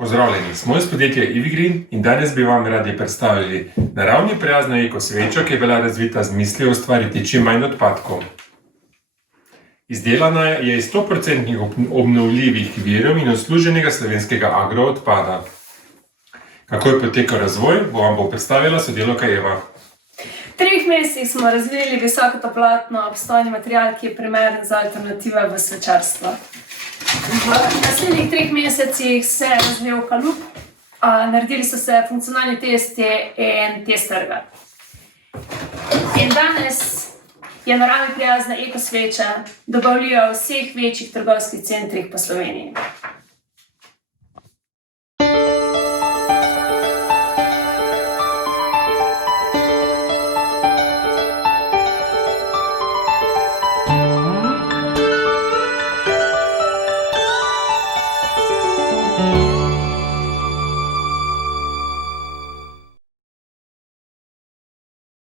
Pozdravljeni, smo iz podjetja Evigreen in danes bi vam radi predstavili naravni prijazno ekosvečo, ki je bila razvita z mislijo ustvariti čim manj odpadkov. Izdelana je iz 100% obnovljivih virov in odsluženega slovenskega agroodpada. Kako je potekal razvoj, vam bo predstavila sodelavka Eva. V 3 mesecih smo razvili visokotoplatno obstojni material, ki je primeren za alternative v svečarstvo. V naslednjih 3 mesecih se je razvil kalup, naredili so se funkcionalni testi in test trga. In danes je naravni prijazna ekosveča dobavljiva v vseh večjih trgovskih centrih po Sloveniji.